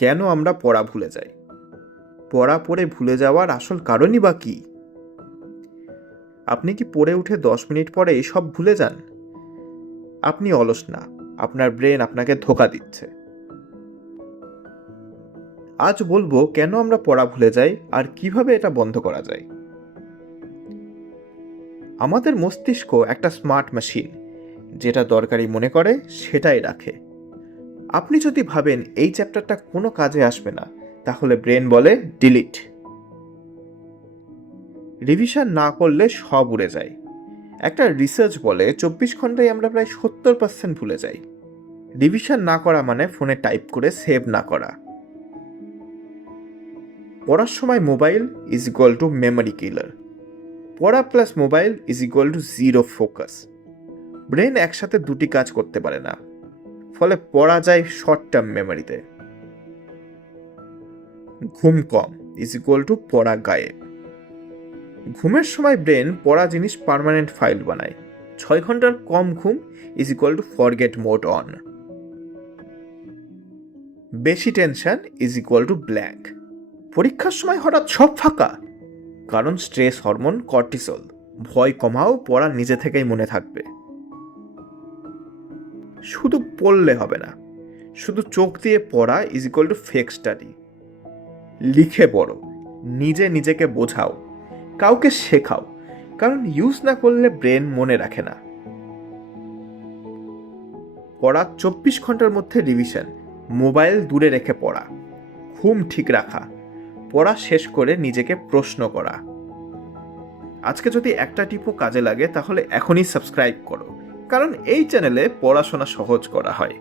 কেন আমরা পড়া ভুলে যাই? পড়া পড়ে ভুলে যাওয়ার আসল কারণই বা কী? আপনি কি পড়ে উঠে 10 মিনিট পরে সব ভুলে যান? আপনি অলস না, আপনার ব্রেন আপনাকে ধোঁকা দিচ্ছে। আজ বলবো কেন আমরা পড়া ভুলে যাই আর কিভাবে এটা বন্ধ করা যায়। আমাদের মস্তিষ্ক একটা স্মার্ট মেশিন, যেটা দরকারি মনে করে সেটাই রাখে। আপনি যদি ভাবেন এই চ্যাপ্টারটা কোনো কাজে আসবে না, তাহলে ব্রেন বলে ডিলিট। রিভিশন না করলে সব উড়ে যায়। একটা রিসার্চ বলে 24 ঘন্টায় আমরা প্রায় 70% ভুলে যাই। রিভিশন না করা মানে ফোনে টাইপ করে সেভ না করা। পড়ার সময় mobile is equal to memory killer. পড়া plus mobile is equal to zero focus. Brain একসাথে দুটি কাজ করতে পারে না, ফলে পড়া যায় শর্ট টার্ম মেমোরিতে। ঘুম কম ইজ ইকুয়াল টু পড়া গায়েব। ঘুমের সময় ব্রেন পড়া জিনিস পার্মানেন্ট ফাইল বানায়। 6 ঘন্টার কম ঘুম is equal to forget mode on. বেশি tension is equal to blank. পরীক্ষার সময় হঠাৎ সব ফাঁকা, কারণ স্ট্রেস হরমোন কর্টিসল। ভয় কমাও, পড়া নিজে থেকেই মনে থাকবে। শুধু পড়লে হবে না, শুধু চোখ দিয়ে পড়া is equal two fake study. লিখে পড়ো, নিজে নিজেকে বোঝাও, কাউকে শেখাও, কারণ ইউজ না করলে ব্রেন মনে রাখে না। পড়া 24 ঘন্টার মধ্যে রিভিশন, মোবাইল দূরে রেখে পড়া, ঘুম ঠিক রাখা, পড়া শেষ করে নিজেকে প্রশ্ন করা। আজকে যদি একটা টিপও কাজে লাগে তাহলে এখনই সাবস্ক্রাইব করো, কারণ এই চ্যানেলে পড়াশোনা সহজ করা হয়।